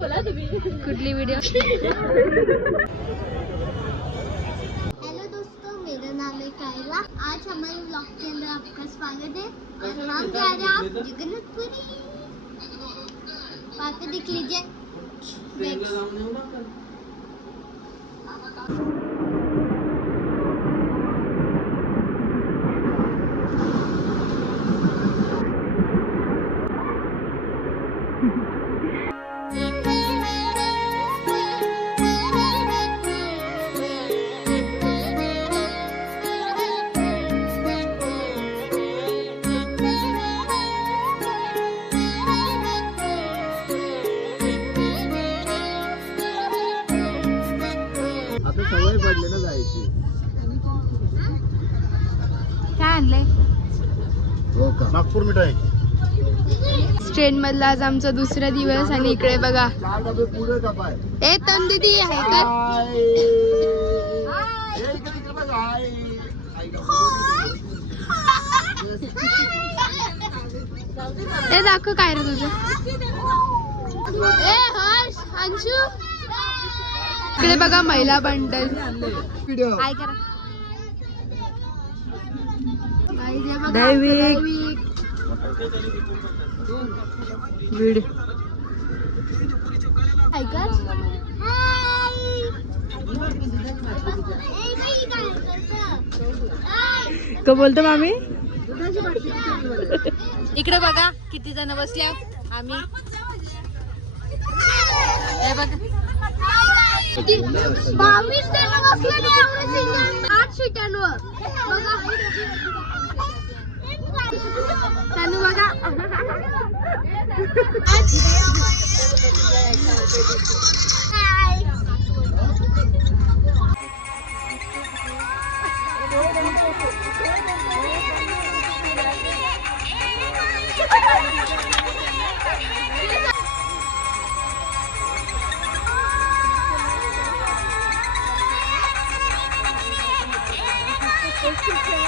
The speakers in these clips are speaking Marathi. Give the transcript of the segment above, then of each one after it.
कुठली व्हिडिओ हेलो दोस्तों मेरा नाम है कायला आज हमारे ब्लॉग के अंदर आपका स्वागत है। और हम जा रहे हैं आप जगन्नाथपुरी। वहाँ पे देख लीजिए। नागपूर मिठाई ट्रेन मधला आज आमचा दुसरा दिवस आणि इकडे बघा ए तम दीदी आहे का हाय. ए, इकडे, इकडे बघ, हाय. आई गं. ए दाखव काय रे तुझं ए हर्ष अंशू इकडे बघा महिला बंडल व्हिडिओ. काय करा कर तो बोलतो मामी? इकडे बघा किती जण बसल्या. आम्ही. हे बघा. बावीस जण बसलेले एवढे सीटांवर आठ सीटांवर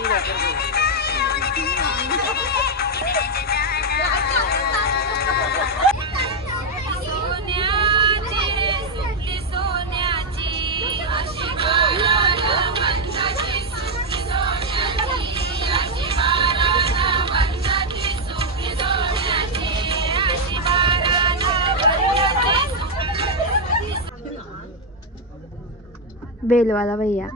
बघा त्यानं बघा बेलवाला भैया।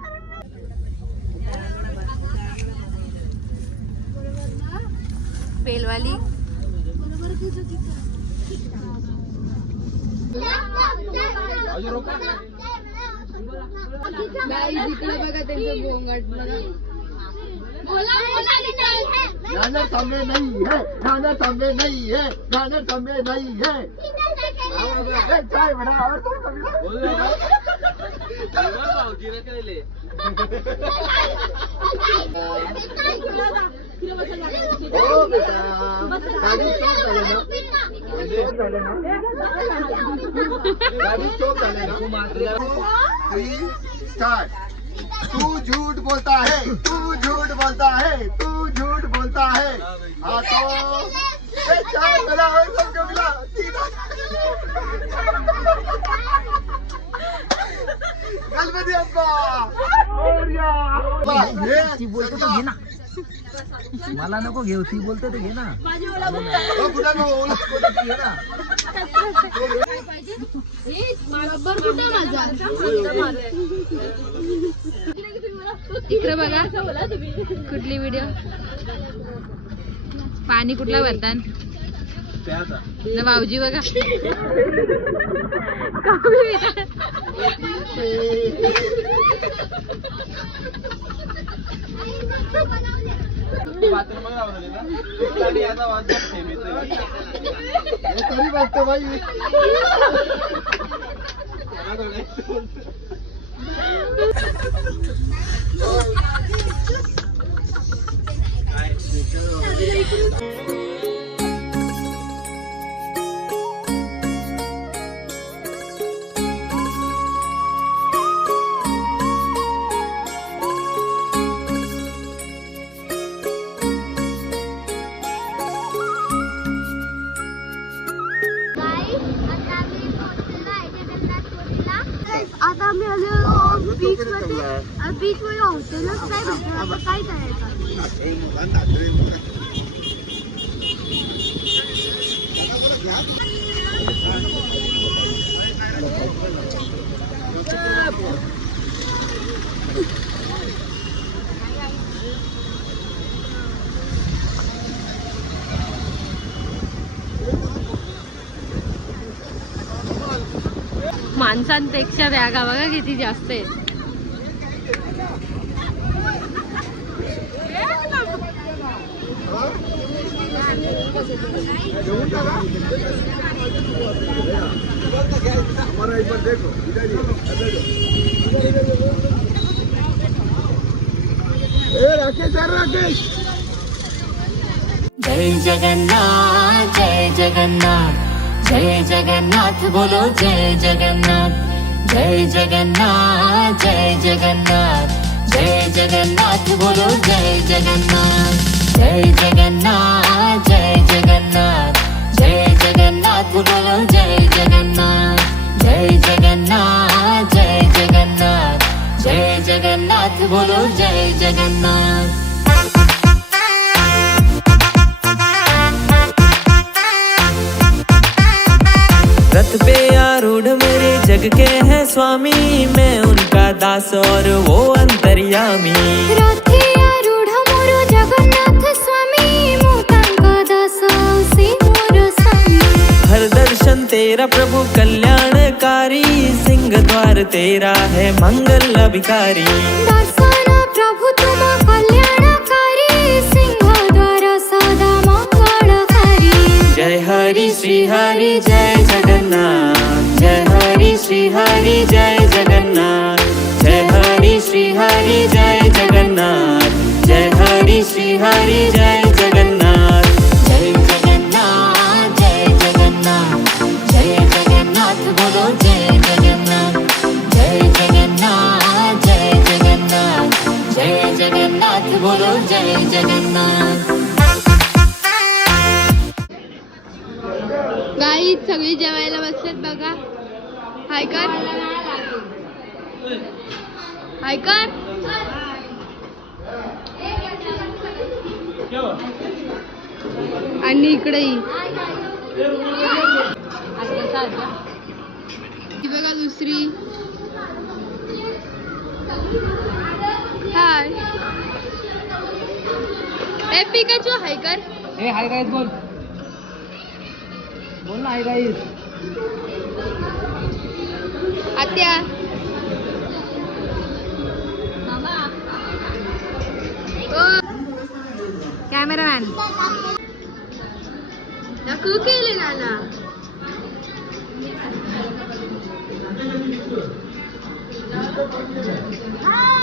बेलवाली इकडे बघा त्यांचं गोंगाट बघा बोला बोला निकाल है गाना सामने नहीं है। गाना सामने नहीं है गाना सामने नहीं है? ए, चाय तू झूठ बोलता है तू झूठ बोलता है तू झूठ बोलता है तो मिला सबको मिला। गणपती हे सगळं. मला नको घेऊ ती बोलते ते घे ना. कुठं नको, ओला कुठं घे ना. रबर कुठे माझा इकडे बघा. कुठली व्हिडिओ पाणी कुठला भरतान ना भाऊजी बघा हे तरी बघतो बाई बीच हॉटेलच नाही आता काय करायचं माणसांपेक्षा बॅगा बघा किती जास्त जय जगन्नाथ जय जगन्नाथ. जय जगन्नाथ बोलो जय जगन्नाथ. जय जगन्नाथ जय जगन्नाथ. जय जगन्नाथ बोलो जय जगन्नाथ. जय जगन्नाथ जय जगन्नाथ जय जगन्नाथ बोलो जय जगन्नाथ जय जगन्नाथ जय जगन्नाथ जय जगन्नाथ बोलो जय जगन्नाथ। रथ पे आरूढ़ मेरे जग के हैं स्वामी मैं उनका दास और वो अंतर्यामी। दर्शन तेरा प्रभु कल्याणकारी सिंह द्वार तेरा है मंगल अभिकारी। हाय कर हाय कर आणि इकडेही बघा दुसरी. हाय. ए पिकाचू हाय कर ए हाय गाईज बोल. बोल ना हाय गाईज आत्या कॅमेरामॅन दाखवू केले नाना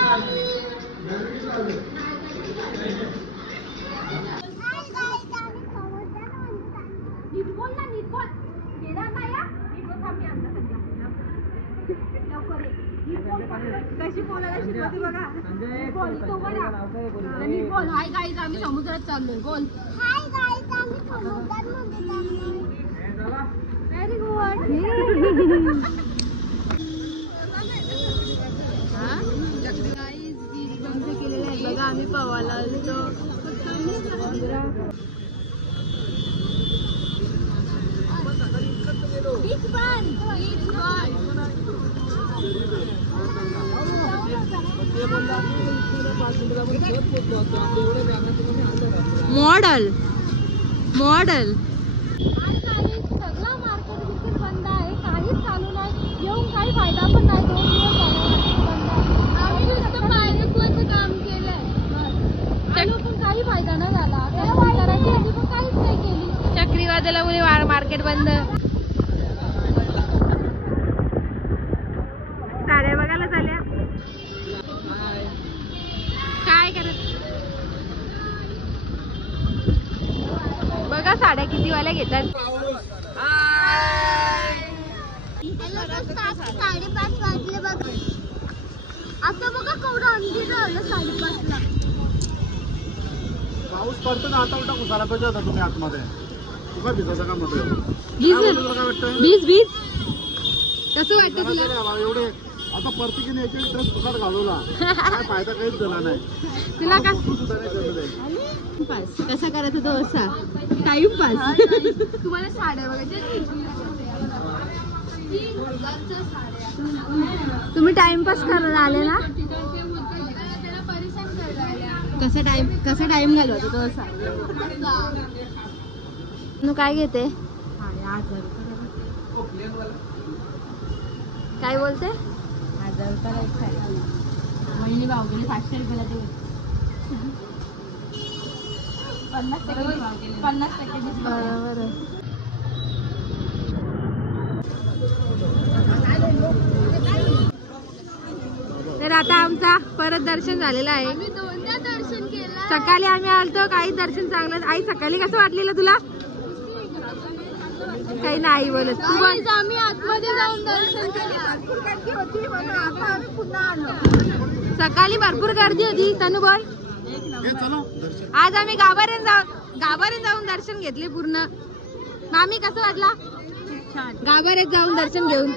आम्ही समुद्रात चाललोय बोल हाय गाईज आम्ही समुद्रामध्ये चाललोय. व्हेरी बघा आम्ही पवायला आलतो मॉडल. मॉडल. सगळं मार्केट बंद आहे काहीच चालू नाही येऊन काही फायदा पण नाही दोन दिवस झाले market बंद आहे. काम केलंय आलो पण काही फायदा नाही झाला खरेदी करायची होती पण काहीच नाही केली चक्रीवादळा मुली मार्केट बंद साड्या बघायला झाल्या काय करत बघा वाल्या घेतात. साडेपाच वाजले बघा आता बघा केवढं अंधीर झालं साडेपाचला पाऊस पडतो ना आता उलटा घुसायला पाहिजे होता तुम्ही आतमध्ये. तू काय भिजायचं का बीज बीज बीज कसं वाटतं तुला? एवढे आता प्रत्येकीने एक एक ड्रेस फुकट घालवला. काय फायदा काहीच झाला नाही. तुला का? तू सुद्धा नाही. पास कसा करायचा तो असा? टाइमपास तुम्हाला साड्या बघायच्या तुम्ही टाइमपास करायला आले ना? त्याला परेशान करायला कसा टाइम कसा टाइम घालवायचा तो असा? तू काय घेते? काय बोलते? हजार रुपयाला महिनी भाव गेले पाचशे रुपयाला ते पन्नास टक्के पन्नास टक्के बरोबर. तर आता आमचा परत दर्शन झालेलं आहे. सकाळी आम्ही आलतो काही दर्शन चांगलं आई सकाळी कसं वाटलेलं तुला? काही नाही बोलत. तू बोल. Guys, आम्ही आतमध्ये जाऊन दर्शन केलं. सकाळी भरपूर गर्दी होती. तनु बोल. आज आम्ही गाभाऱ्यात जाऊन गाभाऱ्यात जाऊन दर्शन घेतले पूर्ण. मामी कसं वाटला? गाभाऱ्यात जाऊन दर्शन घेऊन.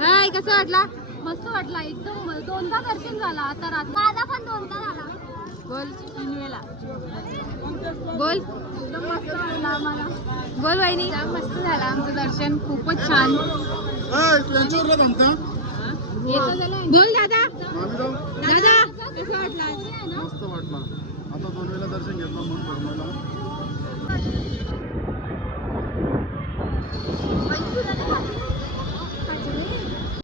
हाय कसं वाटला? मस्त वाटला. एकदम दोनदा दर्शन झाला आता रात्री. माझा पण दोनदा झाला बोल. बोल. एकदम मस्त झालं आम्हाला बोल वाहिनी. मस्त झालं आमचं दर्शन. खूपच छान. यांच्यावर म्हणता बोल दादा. दादा. कसं वाटलं मस्त वाटलं. आता दोन वेळेला दर्शन घेतलं मन भरमाला